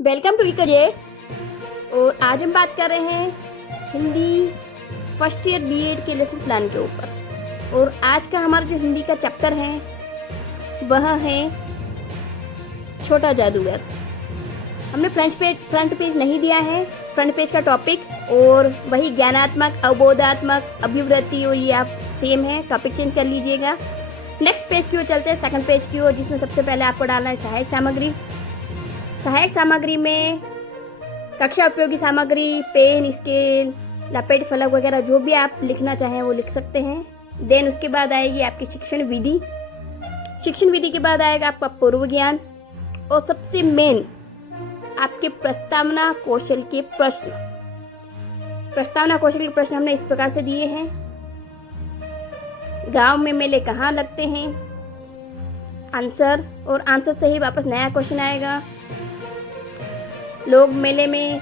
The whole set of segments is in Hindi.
Welcome to विकजे। और आज हम बात कर रहे हैं हिंदी फर्स्ट ईयर बीएड के लेसन प्लान के ऊपर। और आज का हमारा जो हिंदी का चैप्टर है वह है छोटा जादूगर। हमने फ्रंट पेज नहीं दिया है। फ्रंट पेज का टॉपिक और वही ज्ञानात्मक, अवबोधात्मक, अभिवृत्ति और ये आप सेम है, टॉपिक चेंज कर लीजिएगा। नेक्स्ट पेज की ओर चलते हैं, सेकंड पेज की ओर, जिसमें सबसे पहले आपको डालना है सहायक सामग्री। सहायक सामग्री में कक्षा उपयोगी सामग्री, पेन, स्केल, लपेट फलक वगैरह जो भी आप लिखना चाहें वो लिख सकते हैं। देन उसके बाद आएगी आपकी शिक्षण विधि। शिक्षण विधि के बाद आएगा आपका पूर्व ज्ञान और सबसे मेन आपके प्रस्तावना कौशल के प्रश्न। प्रस्तावना कौशल के प्रश्न हमने इस प्रकार से दिए हैं। गांव में मेले कहाँ लगते हैं, आंसर, और आंसर से ही वापस नया क्वेश्चन आएगा। लोग मेले में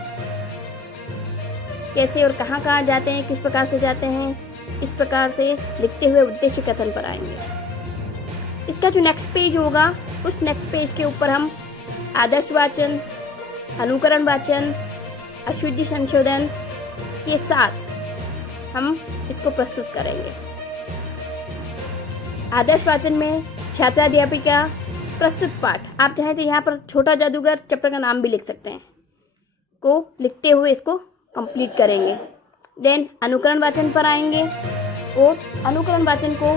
कैसे और कहाँ कहाँ जाते हैं, किस प्रकार से जाते हैं, इस प्रकार से लिखते हुए उद्देश्य कथन पर आएंगे। इसका जो नेक्स्ट पेज होगा उस नेक्स्ट पेज के ऊपर हम आदर्श वाचन, अनुकरण वाचन, अशुद्धि संशोधन के साथ हम इसको प्रस्तुत करेंगे। आदर्श वाचन में छात्राध्यापिका प्रस्तुत पाठ, आप चाहें तो यहाँ पर छोटा जादूगर चैप्टर का नाम भी लिख सकते हैं, को लिखते हुए इसको कंप्लीट करेंगे। देन अनुकरण वाचन पर आएंगे और अनुकरण वाचन को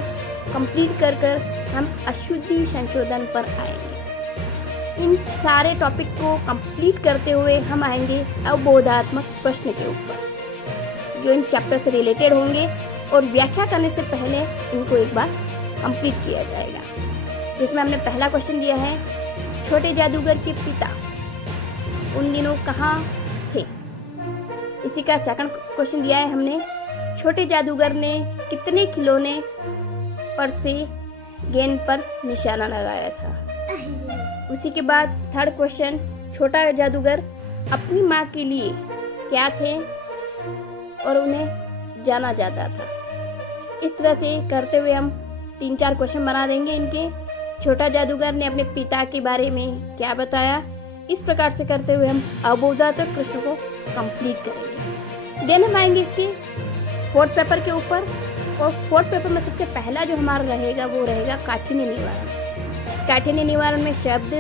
कंप्लीट कर हम अशुद्धि संशोधन पर आएंगे। इन सारे टॉपिक को कंप्लीट करते हुए हम आएंगे अवबोधात्मक प्रश्न के ऊपर, जो इन चैप्टर से रिलेटेड होंगे और व्याख्या करने से पहले इनको एक बार कंप्लीट किया जाएगा। जिसमें हमने पहला क्वेश्चन दिया है, छोटे जादूगर के पिता उन दिनों कहाँ थे। इसी का सेकंड क्वेश्चन दिया है हमने, छोटे जादूगर ने कितने खिलौने पर से गेंद पर निशाना लगाया था। उसी के बाद थर्ड क्वेश्चन, छोटा जादूगर अपनी माँ के लिए क्या थे और उन्हें जाना जाता था। इस तरह से करते हुए हम 3-4 क्वेश्चन बना देंगे इनके। छोटा जादूगर ने अपने पिता के बारे में क्या बताया, इस प्रकार से करते हुए हम अवबोधात्मक प्रश्न को कंप्लीट करेंगे। देन हम आएंगे इसके फोर्थ पेपर के ऊपर। और फोर्थ पेपर में सबसे पहला जो हमारा रहेगा वो रहेगा काठिन्य निवारण। काठिन्य निवारण में शब्द,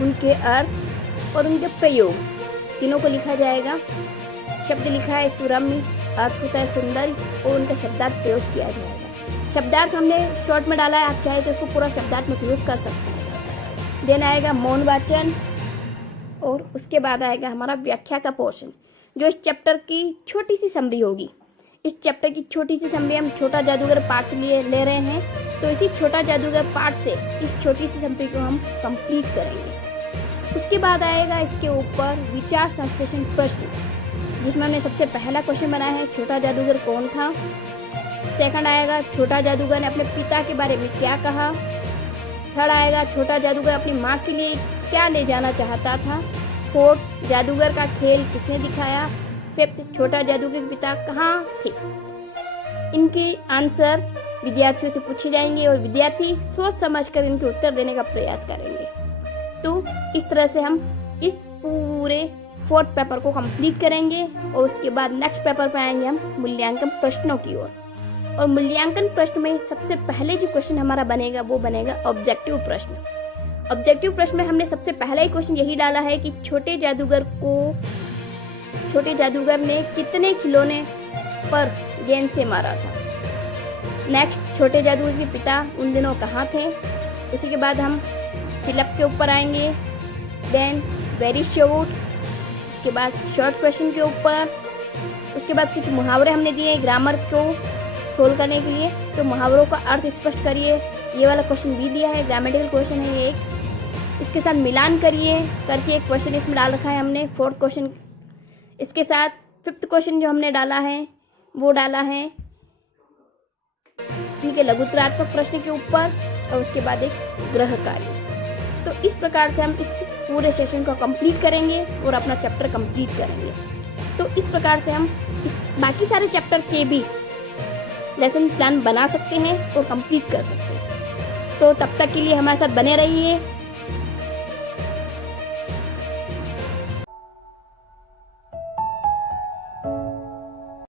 उनके अर्थ और उनके प्रयोग तीनों को लिखा जाएगा। शब्द लिखा है सुरम्य, अर्थ होता है सुंदर, और उनका शब्दार्थ प्रयोग किया जाएगा। शब्दार्थ हमने शॉर्ट में डाला है, आप चाहे तो इसको पूरा शब्दार्थ में प्रयोग कर सकते हैं। देन आएगा मौन वाचन और उसके बाद आएगा हमारा व्याख्या का पोर्शन, जो इस चैप्टर की छोटी सी समरी होगी। इस चैप्टर की छोटी सी समरी हम छोटा जादूगर पार्ट से ले रहे हैं, तो इसी छोटा जादूगर पार्ट से इस छोटी सी समरी को हम कंप्लीट करेंगे। उसके बाद आएगा इसके ऊपर विचार संश्लेषण प्रश्न, जिसमें हमने सबसे पहला क्वेश्चन बनाया है, छोटा जादूगर कौन था। सेकंड आएगा, छोटा जादूगर ने अपने पिता के बारे में क्या कहा। थर्ड आएगा, छोटा जादूगर अपनी माँ के लिए क्या ले जाना चाहता था। फोर्थ, जादूगर का खेल किसने दिखाया। फिफ्थ, छोटा जादूगर के पिता कहाँ थे। इनके आंसर विद्यार्थियों से पूछे जाएंगे और विद्यार्थी सोच समझकर इनके उत्तर देने का प्रयास करेंगे। तो इस तरह से हम इस पूरे फोर्थ पेपर को कंप्लीट करेंगे और उसके बाद नेक्स्ट पेपर पे आएंगे हम मूल्यांकन प्रश्नों की ओर। और मूल्यांकन प्रश्न में सबसे पहले जो क्वेश्चन हमारा बनेगा वो बनेगा ऑब्जेक्टिव प्रश्न। ऑब्जेक्टिव प्रश्न में हमने सबसे पहला ही क्वेश्चन यही डाला है कि छोटे जादूगर ने कितने खिलौने पर गेंद से मारा था। नेक्स्ट, छोटे जादूगर के पिता उन दिनों कहाँ थे। उसी के बाद हम फिलअप के ऊपर आएंगे। देन वेरी शॉर्ट, उसके बाद शॉर्ट क्वेश्चन के ऊपर। उसके बाद कुछ मुहावरे हमने दिए ग्रामर को सोल्व करने के लिए, तो मुहावरों का अर्थ स्पष्ट करिए, ये वाला क्वेश्चन भी दिया है, ग्रामेटिकल क्वेश्चन है ये एक। इसके साथ मिलान करिए करके एक क्वेश्चन इसमें डाल रखा है हमने, फोर्थ क्वेश्चन। इसके साथ फिफ्थ क्वेश्चन जो हमने डाला है वो डाला है इनके लघुत्तरात्मक प्रश्न के ऊपर, और उसके बाद एक गृह कार्य। तो इस प्रकार से हम इस पूरे सेशन को कंप्लीट करेंगे और अपना चैप्टर कंप्लीट करेंगे। तो इस प्रकार से हम इस बाकी सारे चैप्टर के भी लेसन प्लान बना सकते हैं और कंप्लीट कर सकते हैं। तो तब तक के लिए हमारे साथ बने रहिए।